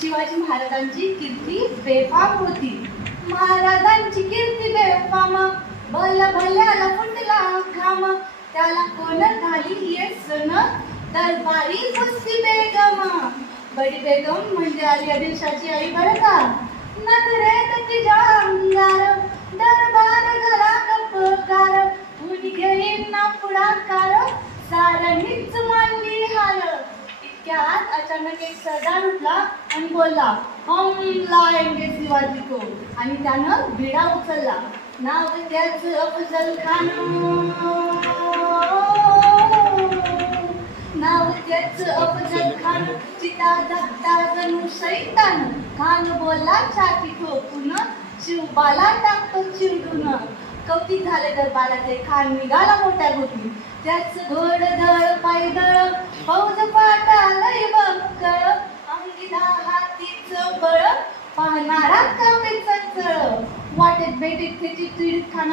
शिवाजी महाराजांची कीर्ती बेफाम होती. महाराजांची कीर्ती बेफाम, भल्या भल्याला फुटला घाम. त्याला कोण घाली येसन, दरबारी कुस्ती बेगम. बडी बेगम म्हणजे आली आदिलशाची आई बरं का. नजरेत तिच्या अंगार, दरबार घरा गपकार. ऊन घेईन ना पुढाकार, साऱ्यांनीच मानली हार. इतक्यात अचानक एक सरदार उठला आणि बोलला, हम लाएंगे शिवाजी को. आणि त्यानं विडा उचलला. नाव त्याचं अफजल खान, नाव त्याचं अफजल खान. चिता धाकटा जणू शैतान. खान बोलला छाती ठोकून, शिवबाला टाकतो चिरडून. कौतिक झाले दरबाराचे, खान निघाला मोठ्या गोष्टी. त्याच घोडदळ पायदळ, फौज पाटालय बक्कळ. अंगी हातीच बळ, पाहणारा कापे चंचळ. वाटेत भेटीत त्याची पीडित खाना